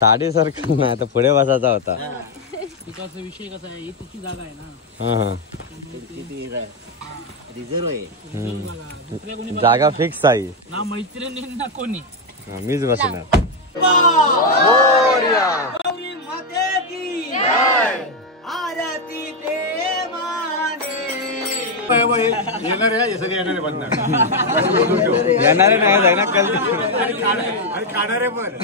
साडेसारखं नाही आता पुढे बसायचा होता. विषय कसा आहे, ही तिची जागा आहे ना. रिझर्व आहे. जागा फिक्स आहे ना, मैत्रिणी ना कोणी. मीच बसणार. येणारे नाही ना कल खाणारे पण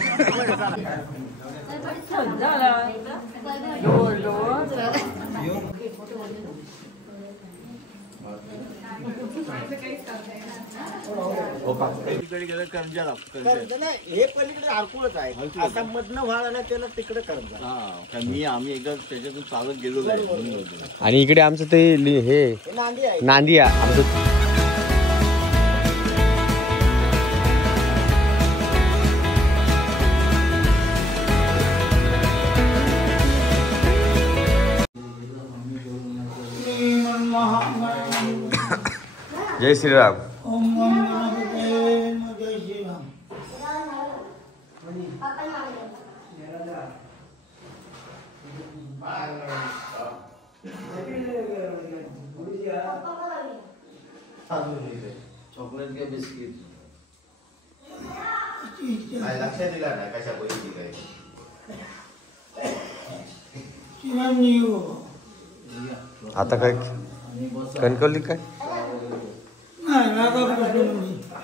हे पलीकडे आरकुळच आहे. आता मधनं व्हाळ आला त्याला तिकडे करंजा. आम्ही एकदा त्याच्यातून चालत गेलो आणि इकडे आमचं ते हे नांदी आहे आमचं. जय श्रीराम. चॉकलेट के बिस्किट लक्षात दिला ना कशा पैकी काय. आता काय कणकवली काय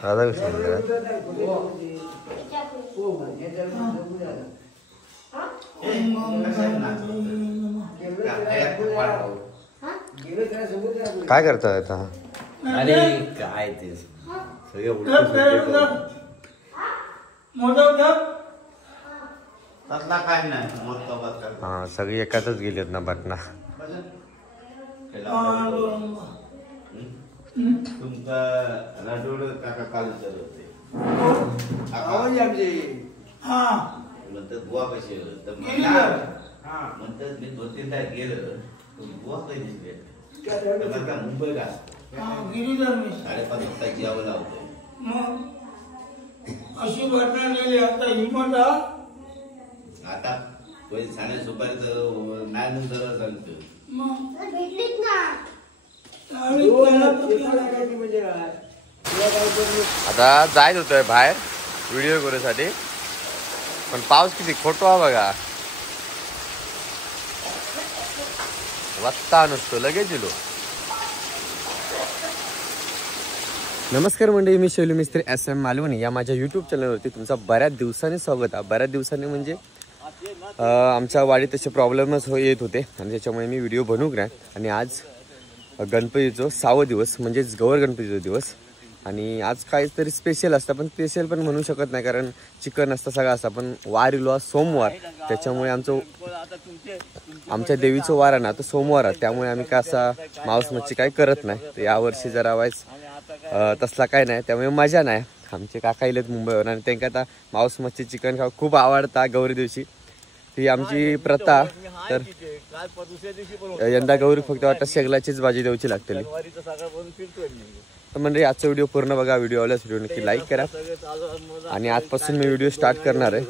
राधाकृष्ण मंदिरात. काय करताय आता. अरे काय ते सगळे काय नाही. हा सगळी एकातच गेलेत ना बटना. तुमचा राठोड काका काल होते म्हणतात बुवा कशी म्हणतात मी 2-3दा गेलं बुवा काही दिसले. मुंबईला 5:30 वाजता यावं लावतोय. अशी घटना झाली. आता हिंमत आता साड्या सुपारीचं नाही नंतर सांगतो. आता जायच होतोय बाहेर व्हिडिओ करूसाठी, पण पाऊस किती खोटो हा बघा. वाजता नसतो लगेच दिलो. नमस्कार मंडळी, मी शैलू मिस्त्री SM मालवणी या माझ्या यूट्यूब चॅनलवरती तुमचा बऱ्याच दिवसांनी स्वागत आहे. बऱ्याच दिवसांनी म्हणजे आमच्या वाडीत तसे प्रॉब्लेमच येत होते आणि त्याच्यामुळे मी व्हिडिओ बनवू नाही. आणि आज गणपतीचं 6वा दिवस म्हणजेच गौर गणपतीचा दिवस. आणि आज काहीतरी स्पेशल असतं, पण स्पेशल पण म्हणू शकत नाही कारण चिकन असतं सगळं असतं. पण वार इलो सोमवार, त्याच्यामुळे आमच्या देवीचं वार आहे ना तर सोमवार आहे, त्यामुळे आम्ही काय असा मांस मच्छी काही करत नाही. तर यावर्षी जरा वाईस तसला काय नाही, त्यामुळे मजा नाही. आमचे काका इलेत मुंबईवर आणि त्यांना आता मांस मच्छी चिकन खाऊ खूप आवडता गौरी दिवशी. ही आमची प्रथा. तर यंदा गौरी फक्त वाटतं शेगलाचीच भाजी द्यायची लागते. तर म्हणजे आजचा व्हिडिओ पूर्ण बघा. व्हिडिओ आवडल्यास व्हिडिओ नक्की लाईक करा. आणि आजपासून मी व्हिडिओ स्टार्ट करणार आहे.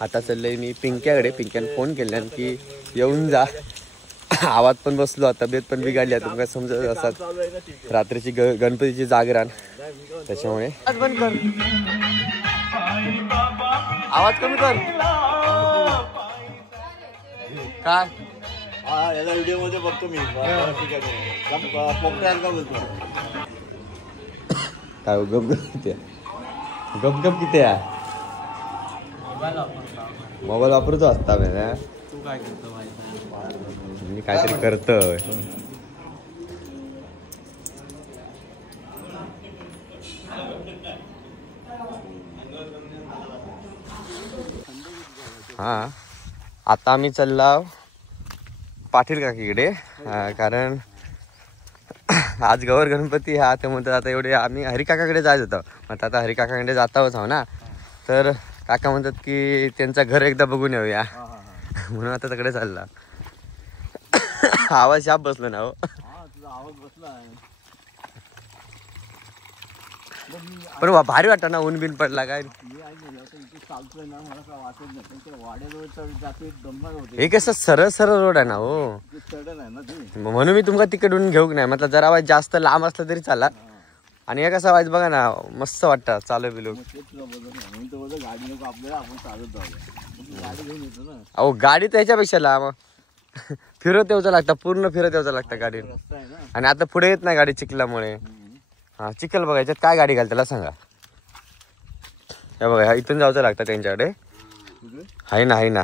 आता चाललंय मी पिंक्याकडे. पिंक्याने फोन केला की येऊन जा. आवाज पण बसलो, तब्येत पण बिघडली. तुम्हाला समजत असतात रात्रीची गणपतीची जागरण, त्याच्यामुळे आवाज कमी कर. काय याला व्हिडिओ मध्ये बघतो मी. पोपट्याला का बोलतो काय गपगप किती गपगप किती आहे. मोबाईल वापरतो असता मी काय करतो मी काहीतरी करतोय. हा आता आम्ही चालला पाटील काकीकडे, कारण आज गौर गणपती हा. ते म्हणतात आता एवढे आम्ही हरिकाकाकडे जायचं होतं. मग आता हरिकाकाकडे जात आहोत ना, तर काका म्हणतात की त्यांचं घर एकदा बघून येऊया, म्हणून आता तिकडे चालला. आवाज शाप बसलो ना. हो आवाज बसला. पण भारी वाटतं ना, ऊन बिन पडला काय. हे कसं सरळ सरळ रोड आहे ना हो, म्हणून मी तुमका तिकडून घेऊक नाही म्हटलं. जरा वाईज जास्त लांब असलं तरी चाला. आणि हे कसं वाईज बघा ना, मस्त वाटतं चालू बिलो. अहो गाडी तर ह्याच्यापेक्षा लांब फिरत यावचं लागतं, पूर्ण फिरत यावचं लागतं गाडी. आणि आता पुढे येत नाही गाडी चिखलामुळे. हा चिखल बघा, याच्यात काय गाडी घाल त्याला सांगा. हे बघा, इथून जायचं लागतं त्यांच्याकडे. आहे ना.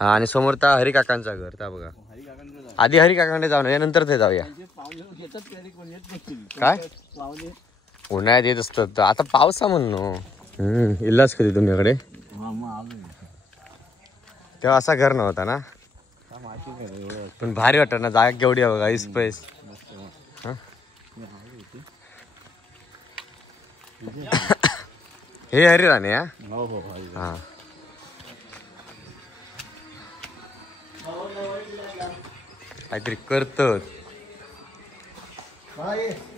हा आणि समोर त्या हरी काकांचं घर त्या बघा. आधी हरी काकांकडे जाऊ नये, नंतर ते जाऊया. काय उन्हाळ्यात येत असत, आता पावसा म्हणून इल्लाच कधी तुमच्याकडे. तेव्हा असा घर नव्हता ना, पण भारी वाटत ना जागा केवढी आहे बघा. स्पेस हे हरी राणे. हा काहीतरी करतो.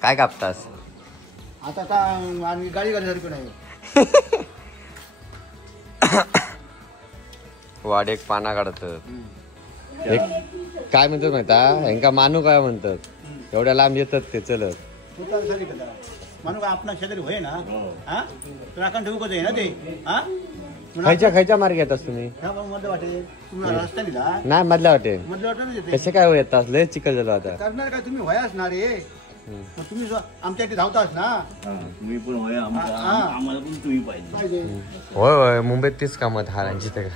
काय कापतास आता का गाडी घालण्यासारखं नाही. वाड एक पाना काढत. एक काय म्हणतात माहिता, ह्यांका मानू काय म्हणतात. एवढ्या लांब येतात ते चलत. मानू का आपला शेजारी होय ना, हा तर आपण ठेवू कसं आहे ना ते. हा खायच्या मार्ग येतात तुम्ही. मधल्या वाटे तुम्हाला रस्ता दिला नाही मधल्या वाटे मधल्या वाटे कसे काय येतात. लय चिखल झालं आता. करणार काय तुम्ही होय असणार रे. तुम्ही आमच्या इथे धावताच ना. तुम्ही पण होय, आम्हाला पण तुम्ही पाहिजे. होय मुंबईत तीच कामत हारांची. ते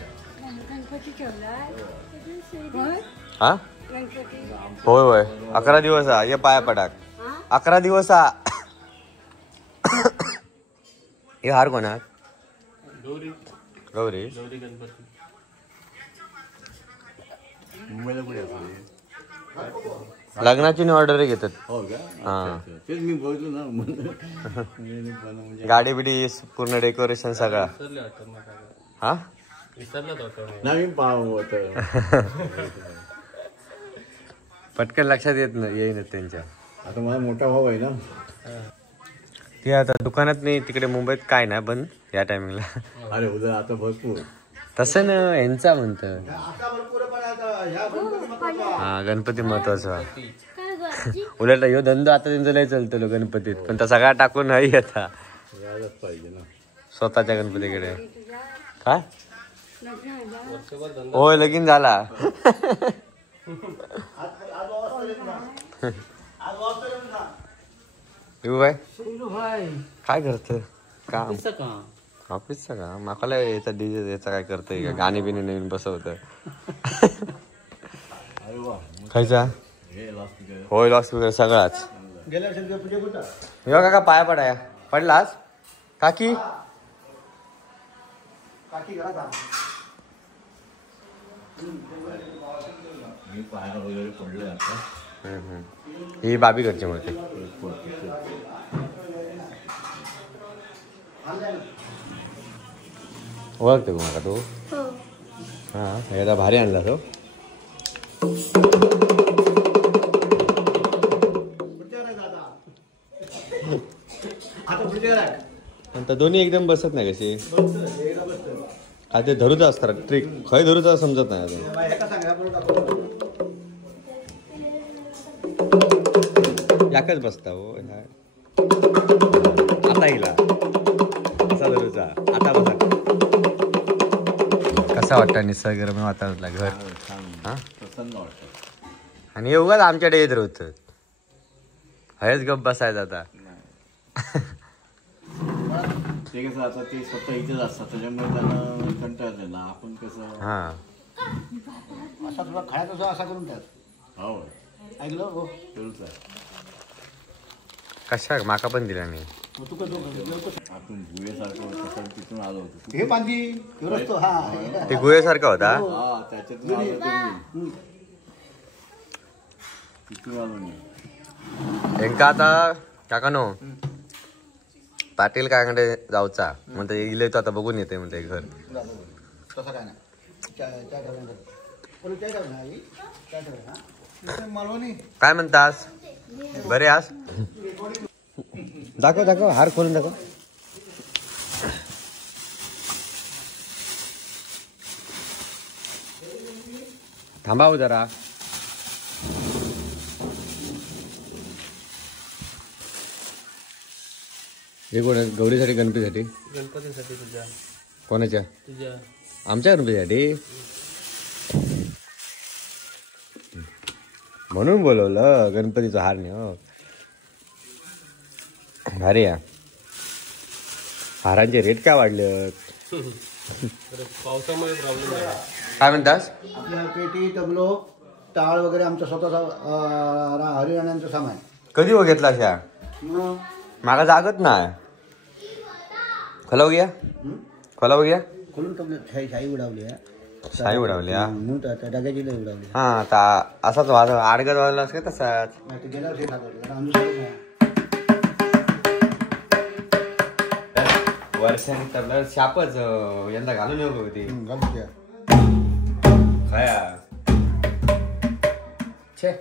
हा होय 11 दिवस ये पाया पडाक. 11 दिवस हे हार कोणा गौरी गणपती. मुंबईला कुठे असतो लग्नाची ऑर्डर घेतात. हो का. हा तेच मी बोललो ना. गाडी बिडी पूर्ण डेकोरेशन सगळा. हा नवीन पाहू पटकन लक्षात येईन त्यांच्या. आता मला मोठा भाऊ आहे ना, ते आता दुकानात नाही तिकडे मुंबईत काय नाही बंद या टायमिंगला. अरे उद्या आता भरपूर. तसं ना यांचा म्हणत. हा गणपती महत्वाचा. उलट ह्यो धंदा आता त्यांचा लय चालतो गणपतीत, पण तसा सगळा टाकून नाही आता यायलाच पाहिजे ना स्वतःच्या गणपतीकडे. काय होय लगीन झाला. काय करत काम ऑफिसचा का. माकाला याचा डीजे याचा काय करतोय का, गाणी बिणी नवीन बसवत. खायचा होय लॉस वगैरे सगळाच. काका पाया पडाया पडलास काकी. मी पाहायला वगैरे पडलोय आता. ही बाबी घरची म्हणते. ओळखते का मला तू. हा याला भारी आणला तो. पण दोन्ही एकदम बसत नाही कशी. हा ते धरूच असतात ट्रिक. खय धरूच समजत नाही अजून. याकच बसता हो. आता येईल असा धरूचा. आता बसा कसा वाटतं निसर्गरम्य वातावरणातला घर. हा प्रसन्न वाटतं. आणि एवढंच आमच्याकडे येत होत. हयच गप बसायचं आता. ते कसं आता ते स्वतः इथेच असतात त्याच्यामुळे त्यांना कंटाळत ना. आपण कसं हा असा तुला खायचा असा करून टाक. हो ऐकलं हो. कशा माका पण दिला नाही. आपण भुयेसारखं तसं तिथून आलो होतो. हे बांधी रस्तो. हा ते गुहेसारखा होता. हा त्याच्यातून आलो तुम्ही. तिथून आलो मी. यांका आता काका नो पाटील काकाकडे जाऊचा म्हणते इले तो आता बघून येते म्हणते घर. तसं काय नाही. काय म्हणतास बरे आज. दाखव दाखव, हार खोलून दाखव. थांबा हो जरा. हे कोण आहे? गौरीसाठी गणपतीसाठी? गणपतीसाठी तुझ्या. कोणाच्या? तुझ्या. आमच्या गणपतीसाठी म्हणून बोलवलं. गणपतीचा हार नाही हो. अरे या हारांचे रेट काय वाढले? पावसामुळे प्रॉब्लेम आहे. काय म्हणतास? आपल्या पेटी तबलो टाळ वगैरे आमचं स्वतःचा हरियाणाचं सामान. कधी बघितला अशा? मागा जागत नाही. खोला बघूया, खोला बघूया. खोलून तबलो शाई उडावली आहे. शाई उडावली हा. डग्याची लई उडावली. हा आता असाच वाजला, आडगत वाजला असं का तसाच. नाही ते गेल्यावर हे सापडलं. वर्षाने तर शापच यंदा घालून येऊ ती खाया. छे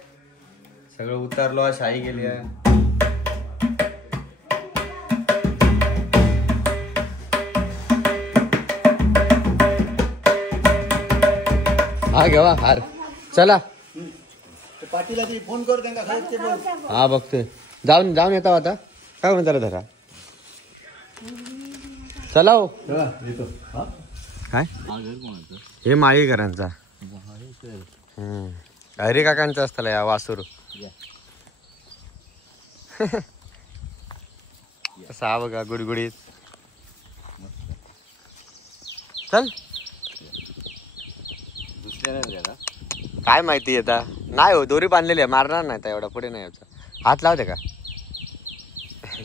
सगळं उतरलो, शाई गेली. हा घेवा हार. चला पाटीला ती फोन कर त्यांना. हा बघतोय. जाऊन जाऊन येता आता. काय म्हणता धरा. चला हो. काय हे माळीकरांचा हरी काकांचा असताला या वासूर. कसा बघा गुडगुडीत. चल काय माहिती आता. नाही हो दोरी बांधलेली आहे, मारणार नाही तर एवढा पुढे नाही यायचा. हात लावते का?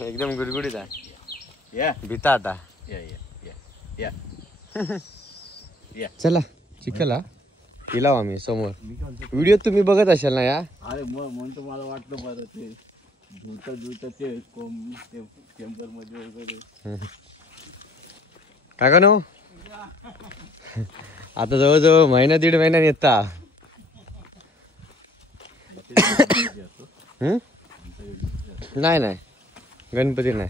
एकदम गुडगुडीत आहे. भीता आता. चला चिखला लाव आम्ही समोर. व्हिडिओ तुम्ही बघत असाल ना या. अरे म्हणतो मला वाटलं बरं ते धुता ते चेंबर मध्ये वगैरे. काय का नो आता जवळजवळ महिना दीड महिना येता. नाही नाही गणपती नाही.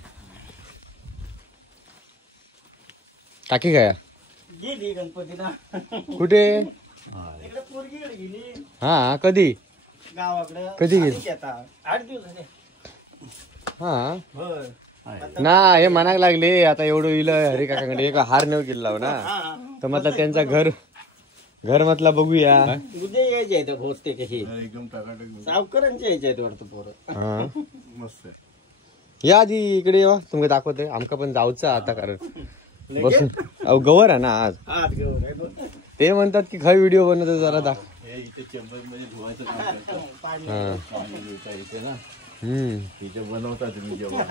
टाकी काय गेली गणपतीला कुठे? पोरगीकडे गेली हा कधी? गावाकडे. कधी गेली? 8 दिवस झाले. हा होय. ना हे म्हणायला लागले आता एवढं येईल हरी काकाकडे एक हार नेऊ गेला ना तर म्हटलं त्यांचा घर म्हटला बघूया. उद्या यायचे आहेत भोसते कशी एकदम सावकरांचे यायचे आहेत वाटतं पोरं. हा मस्त या आधी इकडे येवा तुम्ही दाखवते. आमका पण जाऊचं आता कारण बसून अहो गवर आहे ना आज. ते म्हणतात की खय व्हिडिओ बनवतो जरा दाख. इथे चेंबर मध्ये धुवायचं ना. तिथे बनवता तुम्ही जेव्हा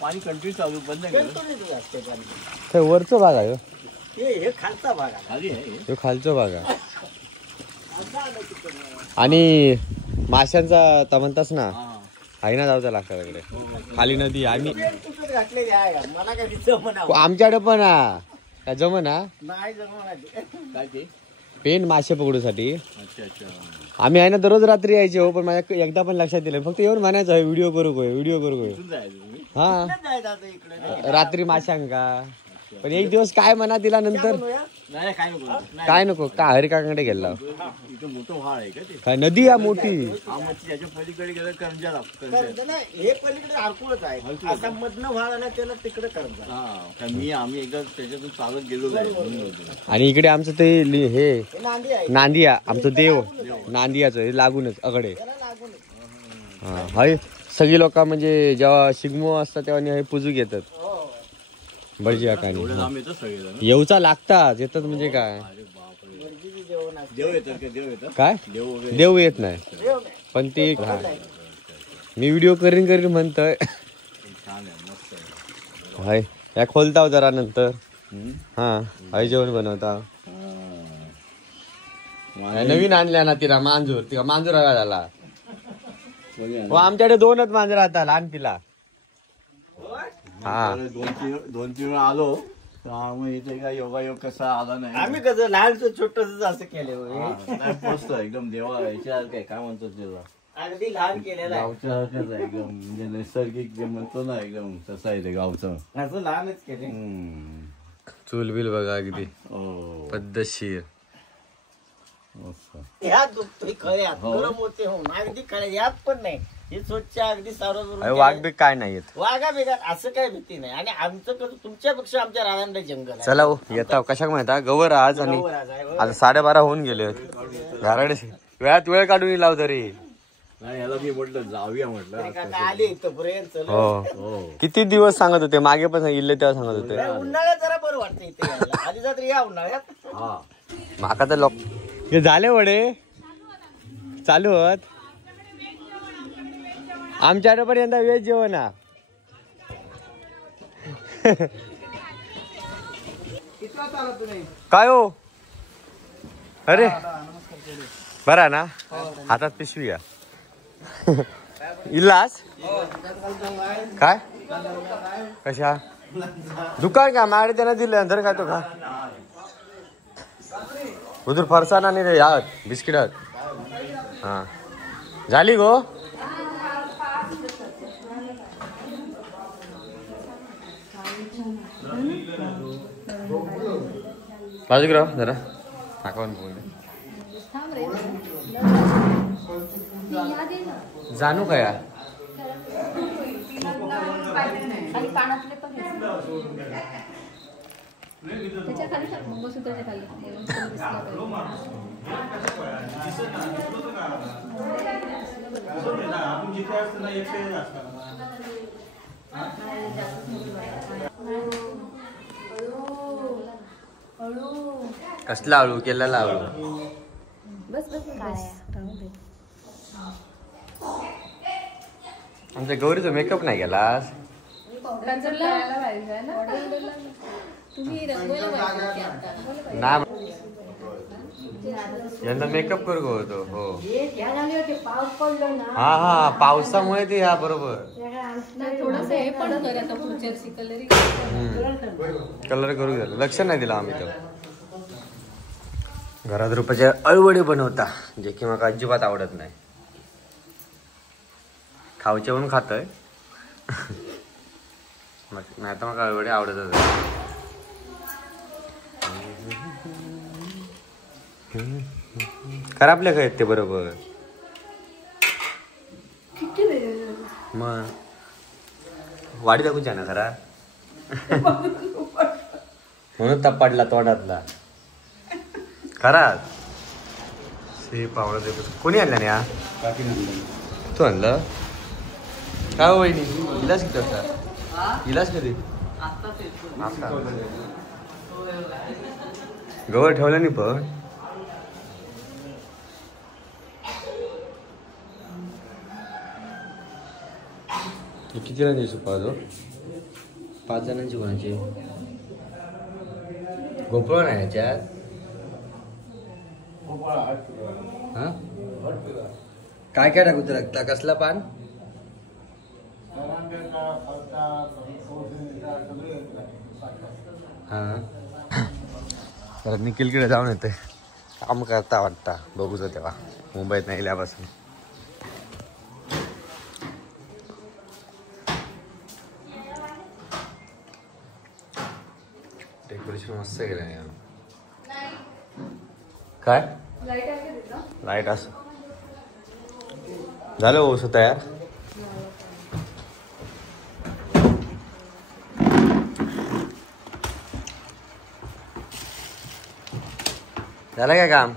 पाणी कंटिन्यू चालू बंद नाही. वरचा भाग आहे हे खालचा भाग आहे. खाली आहे तो खालचा भाग आहे. आणि माशांचा तर म्हणतास ना आहे ना जाऊचा लागतात इकडे खाली नदी. आम्ही घातलेली आहे. मला काय जमना. आमच्याकडे पण काय जमना नाही जमना. काय ते पेन मासे पकडूसाठी. अच्छा अच्छा आम्ही आहे ना दररोज रात्री यायचे हो. पण माझ्या एकदा पण लक्षात दिलं फक्त येऊन म्हणायचं व्हिडिओ करू व्हिडिओ करू. हा रात्री माशांका. पण एक दिवस काय म्हणा तिला नंतर काय नको का हरी काकाकडे गेला. इथं मोठं व्हाळ आहे का ते? काय नदी आहे मोठी. त्याच्या पलीकडे गेलं करंजा लागतं. हे पलीकडे हरकुळच आहे. असा मधनं व्हाळ आला त्याला तिकडे करंजा. हा आम्ही एकदा त्याच्यातून चालत गेलो. आणि इकडे आमचं ते हे नांदी आहे. नांदिया आमचं देव नांदियाचं हे लागूनच अकडे. हा हाय सगळी लोक म्हणजे जेव्हा शिगमो असतात तेव्हा हे पूजू घेतात. बळजी काकानी येऊचा लागतात येतात म्हणजे काय देव येतात का? देव येतात काय? देव येत नाही पण ते मी व्हिडिओ करीन म्हणतोय. हाय या खोलताव जरा नंतर. हा हाय जेवण बनवता. नवीन आणल्या ना तिला मांजूर. तिला मांजूर हवा झाला. हो आमच्याकडे 2च मांजर आता लहान तिला. हा दोन तीन वेळा आलो इथे काय योगायोग कसा आला नाही. आम्ही कसं लहानचं छोटस असं केलं नाही, मस्त एकदम देवा याच्या काय म्हणतो त्याला अगदी लहान केलेलं आहे. गावच्या सारखंच आहे एकदम म्हणजे नैसर्गिक जे म्हणतो ना एकदम तसं आहे ते गावचं. असं लहानच केले. चूल बिल बघा अगदी हो पद्धतशीर. मस्त. ह्यात दुखतोय खऱ्यात गरम होते होऊन अगदी खऱ्या यात पण नाही. हे स्वच्छ अगदी सार्वजनिक वाघ बी काय नाही येत. वाघा बिघा असं काही भीती नाही. आणि आमचं कसं तुमच्यापेक्षा आमच्या राधांना जंगल आहे. चला हो येता कशा माहिती गवर आज आणि गौर आज आहे. आता 12:30 होऊन गेले. घराडे वेळात वेळ काढून लाव तरी. नाही याला मी म्हटलं जाऊया म्हटलं. काका आले इथपर्यंत चल. हो किती दिवस सांगत होते मागे पण इल्ले तेव्हा सांगत होते. उन्हाळ्यात जरा बरं वाटतं इथे यायला. आधी जात या उन्हाळ्यात. हा माका तर लोक हे झाले वडे चालू होत. आमच्याकडे पण यंदा वेज जेवण हा. काय हो अरे बरा ना हातात पिशवी या इल्लास काय कशा दुकान का माझ्याकडे त्यांना दिलं नंतर काय तो का उदूर फरसाण आणि रे यात बिस्किट हा झाली गो. बाजूक राह जरा नाकावून बोल जाणू का या आणि पाण्यातले पण त्याच्या खाली मंगळसूत्राच्या खाली आपण जिथे असतो ना एकटे असतो. कसला आळू केलेला आळू. बस बस काय आमच्या गौरीचा मेकअप नाही केलास. तुम्ही ना यंदा मेकअप करू होतो. हो हा हा पावसामुळे ते हा बरोबर थोडस हे पण करायचं पुढच्या वर्षी कलरी कलर करू झालं लक्ष नाही दिलं आम्ही तर. घरात रुपयाचे अळवडे बनवता जे की मला अजिबात आवडत नाही. खावचे म्हणून खातोय नाही तर मग अळवडे आवडतच. खराबले काय ते बरोबर मग वाढी दाखवून ना खरा म्हणून तपाडला तोंडातला खरा. शेप आवडत कोणी आणलं नाही हा तू आणलं काय हो वहिनी इलाज किती वाजता इलाज कधी आता गवर ठेवलं नाही पण किती जणांची सुपा तो 5 जणांची कोणाची गोपाळ नाही याच्यात हा काय काय टाकू तुला कसला पान हा तर निखिलकडे जाऊन येते काम करता वाटता बघूच तेव्हा मुंबईत नाही गेल्यापासून. डेकोरेशन मस्त केलं यार. काय लाईट असं झालं हो तयार. झालं काय काम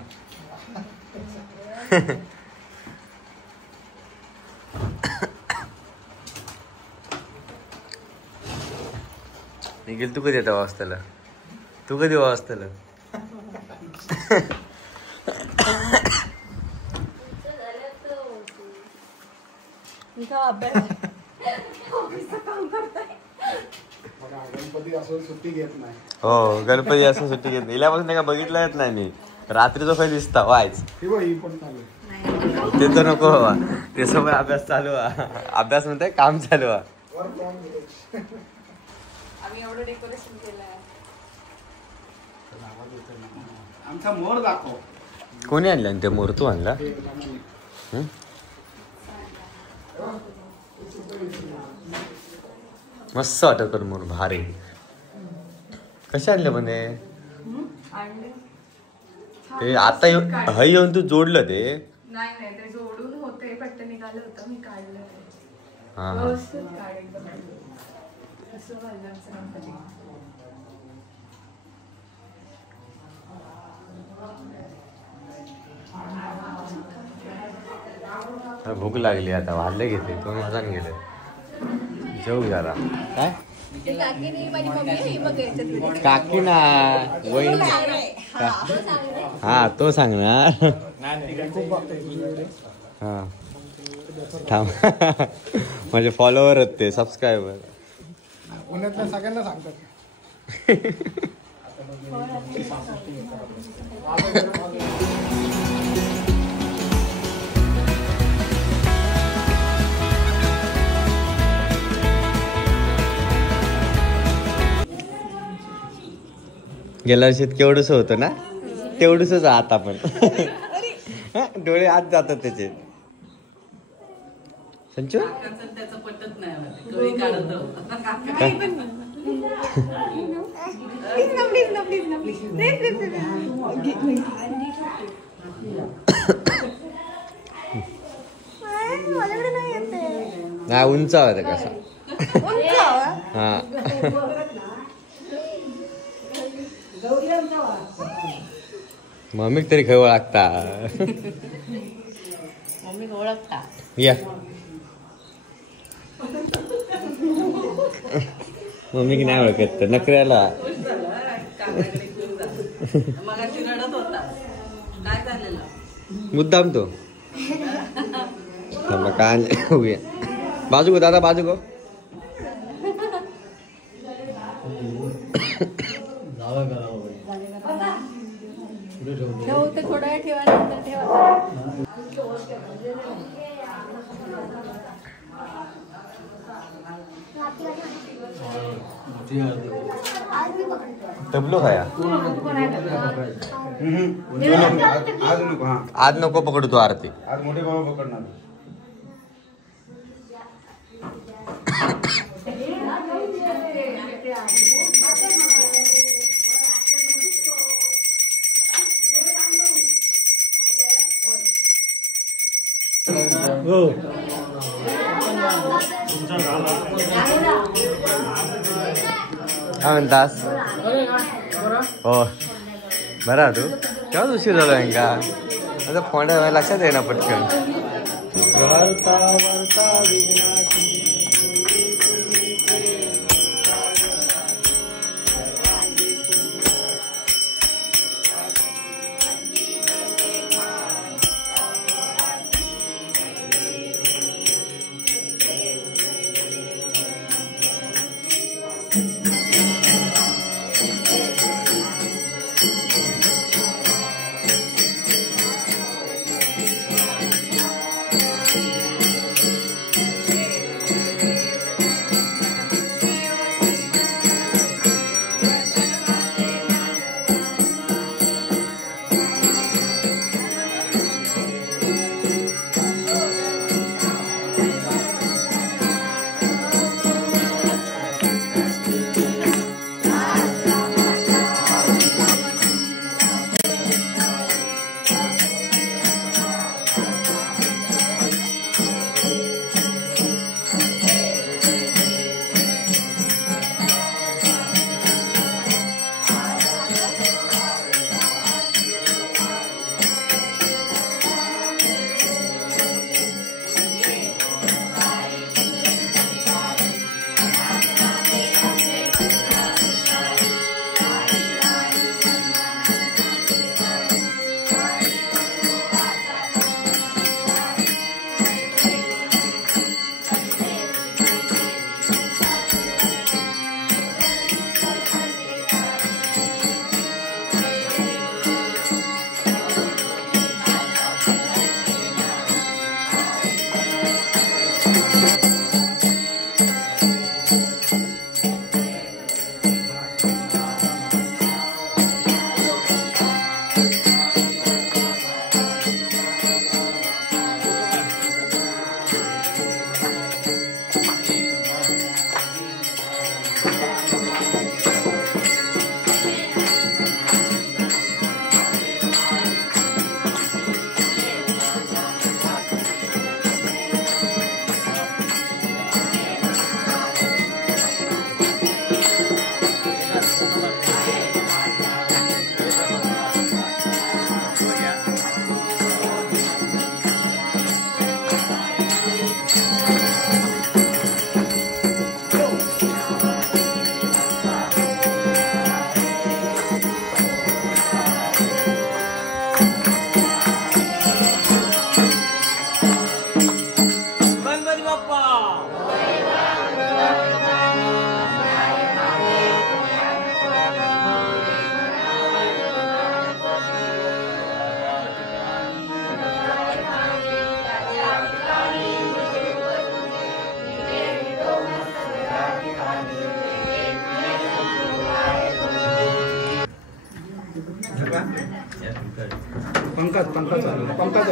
निखिल तू कधी येतो वाजताला तू कधी वाजताला गणपती असून सुट्टी घेत नाही. हो गणपती असं सुट्टी घेत नाही. इल्यापासून का बघितलं येत नाही मी रात्रीचा काही दिसता वायच ते तर नको बाबा ते समोर अभ्यास चालू अभ्यास म्हणताय काम चालू आम्ही एवढं डेकोरेशन केलंय आमचा मोर दाखव. कोणी आणला ते मोर? तू आणला? मस्त वाटत पण मोर भारी. कसे आणले पण ते आता येऊन तू जोडलं ते? नाही ते जोडून होते पट्ट निघालं होतं, मी काढलं ते. हा व्यवस्थित काढ एकदम. असं वाजवायचं गणपती. भूक लागली आता, वाढले घेते तो माझा गेले. जेव जरा. काय काकी ना वहीन? हा तो सांगणार. हा थांब. माझे फॉलोवर आहेत ते, सबस्क्रायबर. पुण्यातल्या सगळ्यांना सांगतात. गेल्या वर्षीत केवढंच होतं ना, तेवढंच आता पण. डोळे आत जातात त्याचे. संचू त्याचं पटत नाही काढत. नाही उंचावा होता कसा. हा मम्मी तरी खय ओळखता. मम्मी ओळखता या मम्मी की नाही ओळखत तर नकऱ्याला. मगाशी रडत होता. काय झालेलं? मुद्दाम तो. काय उभ्या बाजू गो दादा, बाजू गो. ते थोडा वेळ ठेवा, नंतर ठेवा. तबलो खाया आज नको पकडू तू आरती. आज मोठे बाबा पकडणार. काय म्हणतास? हो बरा तू केव्हा उशीर झाला का? आता फोन लक्षात आहे ना पटकन. वार्ता वार्ता विघ्नाची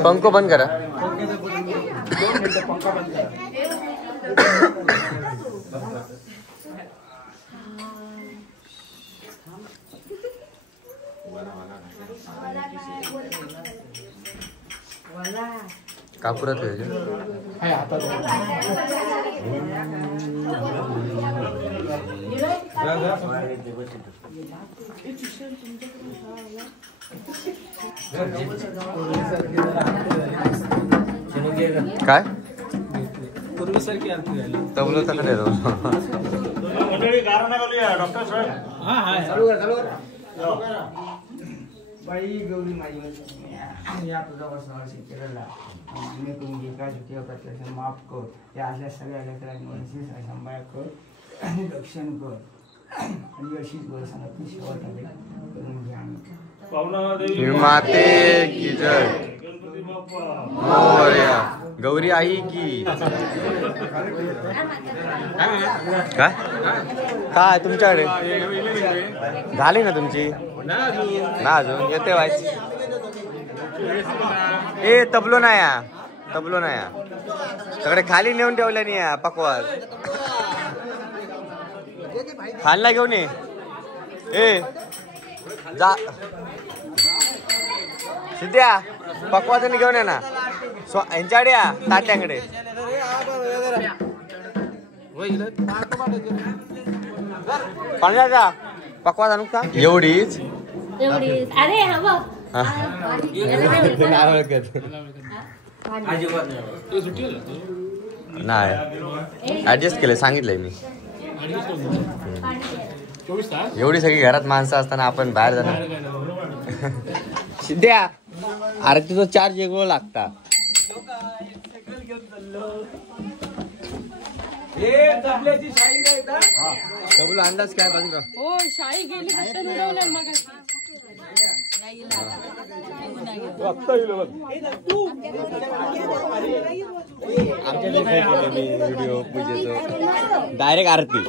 पंखो बंद करा. कापुरात काय पूर्वीसारखी तबलो तर डॉक्टर साहेब बाई गौरी माझी या तुझा वर्षावर केलेला मी तुमची काय चुकी प्रत्यक्ष माफ कर या अशा सगळ्या लेकरांची सांभाळ कर आणि रक्षण कर आणि अशीच वर्षाला शेवट करून घ्या. माते की जय मोरया गौरी आई की काय काय तुमच्याकडे झाली ना तुमची ना अजून येते व्हायची. ए तबलो नाही या तबलो नाही या सगळे खाली नेऊन ठेवल्या नाही या पकवास खाल्ला घेऊन ये ए जा सिद्ध्या पकवासाने घेऊन ये ना यांच्याकडे या तात्यांकडे पाण्याचा पकवास आणू का एवढीच अरे हवं नाही ऍडजस्ट केलं सांगितलंय मी. एवढी सगळी घरात माणसं असताना आपण बाहेर जाणार. सिद्ध्या अरे तुझं चार्ज वेगळं लागता. तबलो अंदाज काय बाजूला हो शाही गेली फक्त मिळवलं मग आमच्या व्हिडिओ पूजेचं डायरेक्ट आरती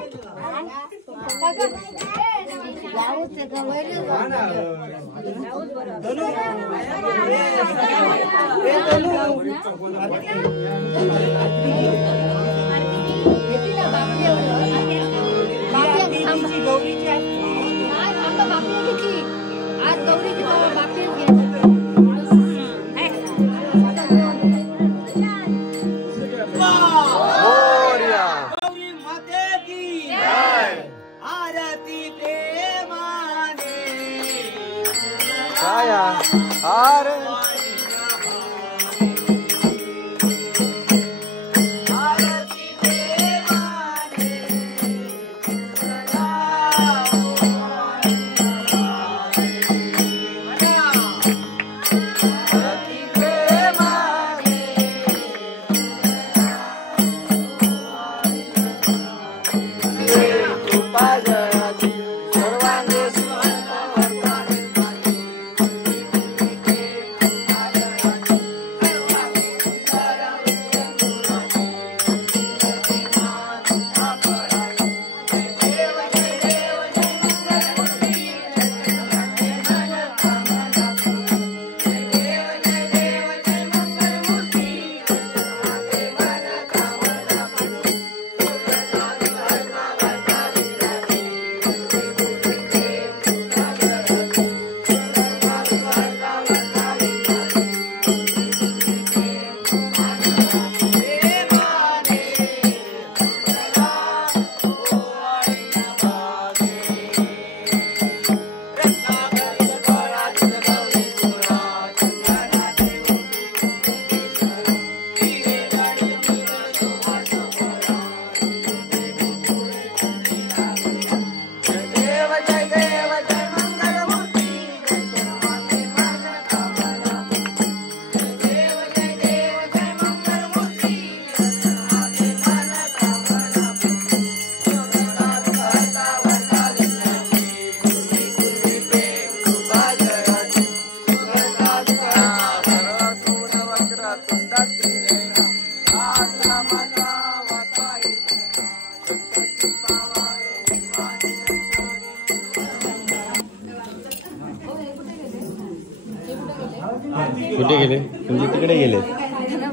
कुठे गेले तुमचे? तिकडे गेले.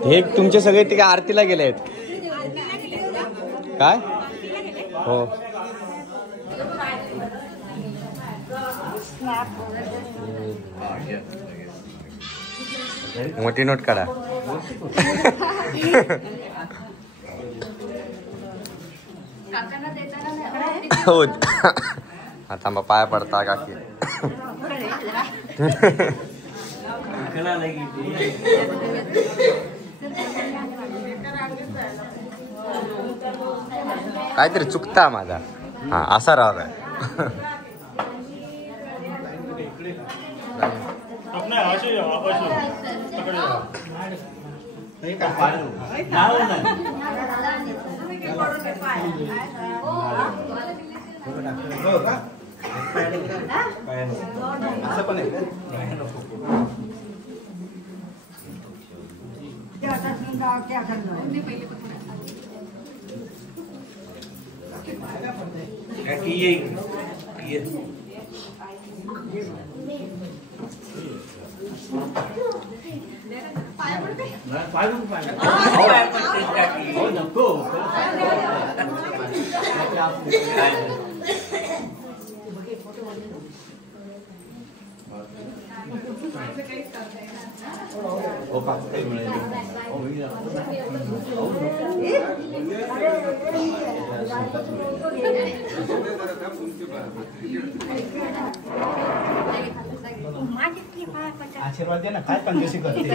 हे तुमचे सगळे तिकडे आरतीला गेले आहेत काय? हो. मोठी नोट काढा. हो आता मग पाया पडता काकी. काहीतरी चुकता माझा. हा असा राग आहे. आशीर्वाद दे ना. काय कंजूसी करते.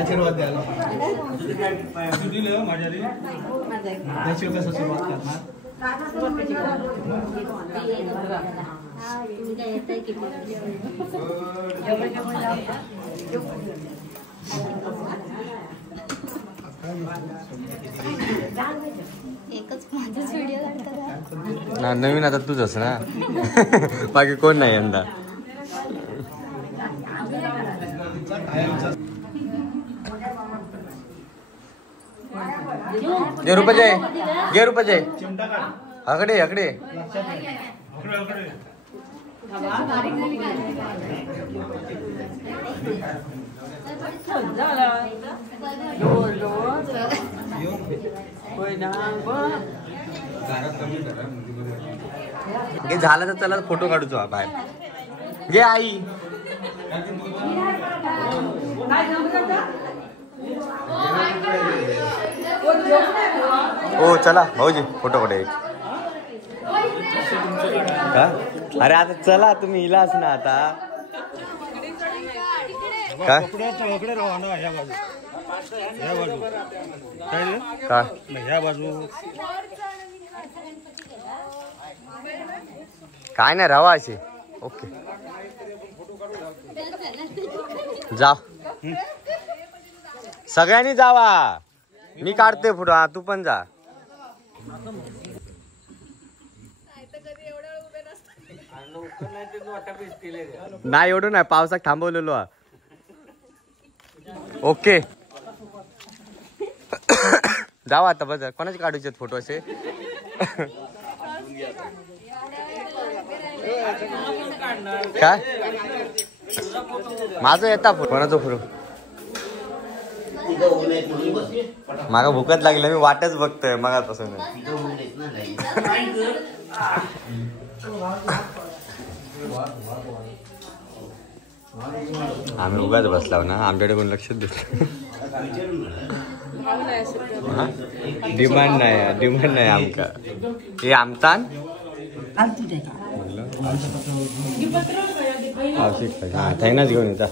आशीर्वाद द्यायला कसं सुरुवात करणार. एकच माझाच व्हिडिओ ना नवीन आता तूच ना. बाकी कोण नाही यंदा. घे रुपये घे रुपये अकडे अकडे. झालं तर चला फोटो काढूचो बाहेर. घे आई. ओ चला भाऊजी फोटो काढे. का अरे आता चला तुम्ही इलाच ना आता. काय काय नाही राहा असे. ओके जा सगळ्यांनी जावा. मी काढते फोटो. हा तू पण जा. नाही एवढं नाही पावसात थांबवलेलो. ओके जावा आता. बघ कोणाचे काढूचे फोटो असे. काय माझं येता कोणाचा फोटो. मागा भूकच लागली. मी वाटच बघतोय मगापासून. आम्ही उगाच बसलाव ना. आमच्याकडे कोण लक्षात देत. डिमांड नाही आमका. हे आमचा थैनाच घेऊन येता.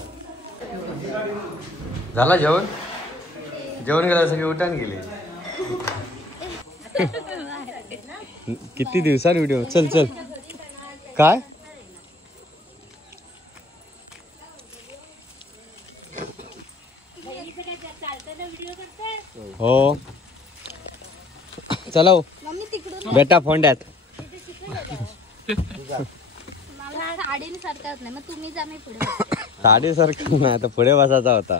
झाला जेवण. जेवण केलं सगळे उठान गेले. किती दिवसात व्हिडिओ. चल चल. काय हो चला बेटा फोंड्यात. साडी सारखं नाही आता पुढे बसायचा होता.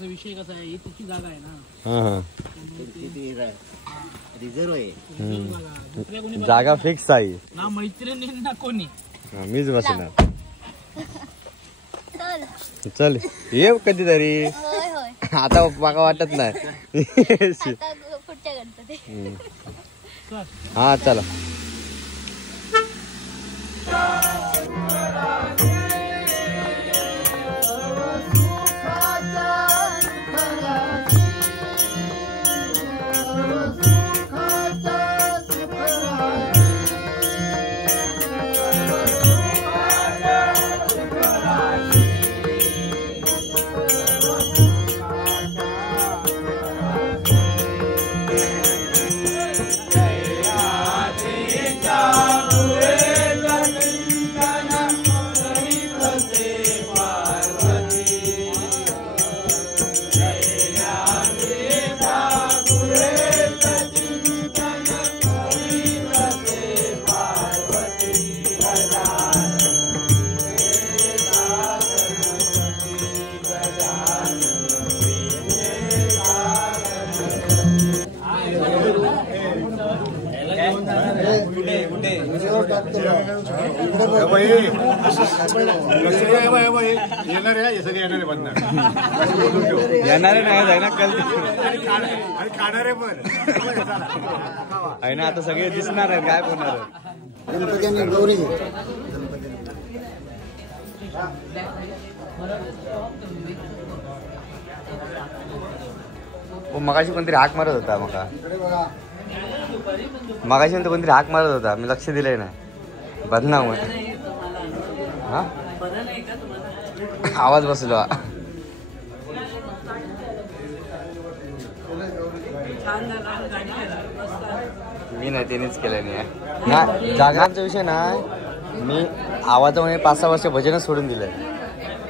विषय कसा आहे. तुझी जागा आहे ना. हा हा रिझर्व आहे. जागा फिक्स आहे ना मैत्रिणी ना कोणी. मीच बसणार. चल ये कधीतरी. आता माका वाटत नाही. हा चला. येणारे नाही आहे ना कल खाणारे पण आहे ना. आता सगळे दिसणार आहे काय होणार. मगाशी कोणतरी हाक मारत होता. मगाशी कोणतरी हाक मारत होता. मी लक्ष दिलंय नाही. बदनाम हा आवाज बसलो. मी नाही त्यानेच केलं नाही. जागांचा विषय नाही. मी आवाजामुळे 5-6 वर्ष भजनच सोडून दिलंय.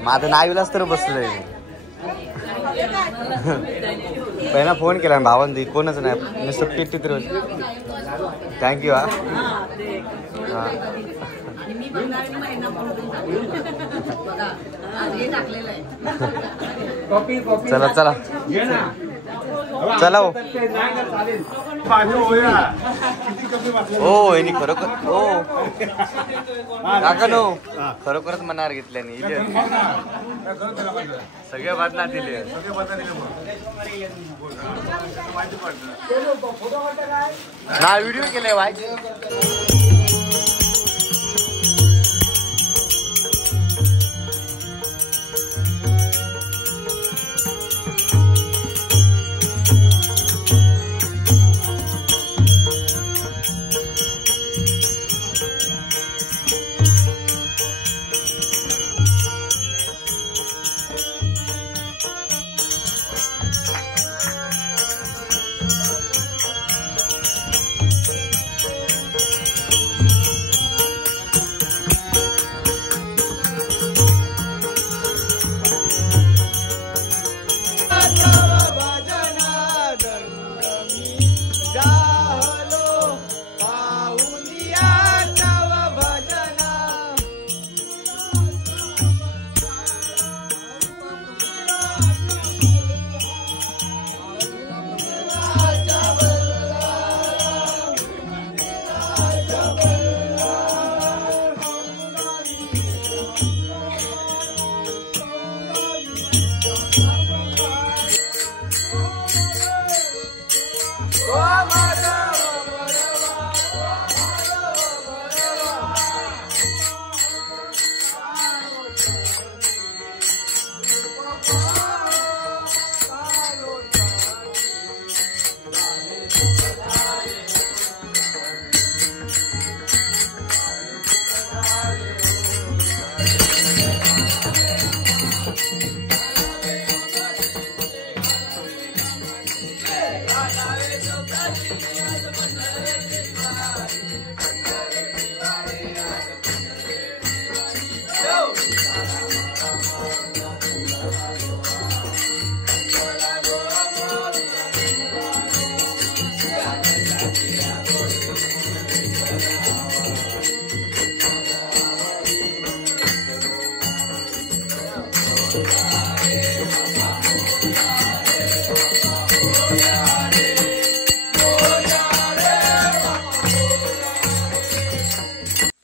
मग आता नाही विलास तर बसलोय. पहिला फोन केला भावांनी. कोणच नाही. मी सुट्टी तिथे. थँक्यू. हा चला चला चला. हो यांनी खरोखर हो काका नो खरोखरच मनावर घेतल्याने सगळे बदला दिले. ना व्हिडिओ केले वाय.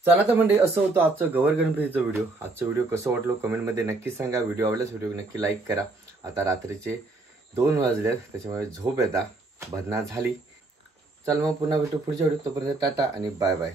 चला तर म्हणजे असं होतं आजचं गवर गणपतीचं व्हिडिओ. आजचं व्हिडिओ कसं वाटलं कमेंटमध्ये नक्की सांगा. व्हिडिओ आवडल्यास व्हिडिओ नक्की लाईक करा. आता रात्रीचे 2 वाजले त्याच्यामुळे झोप येता, भजना झाली. चल मग पुन्हा भेटू पुढच्या व्हिडिओ. तोपर्यंत टाटा आणि बाय बाय.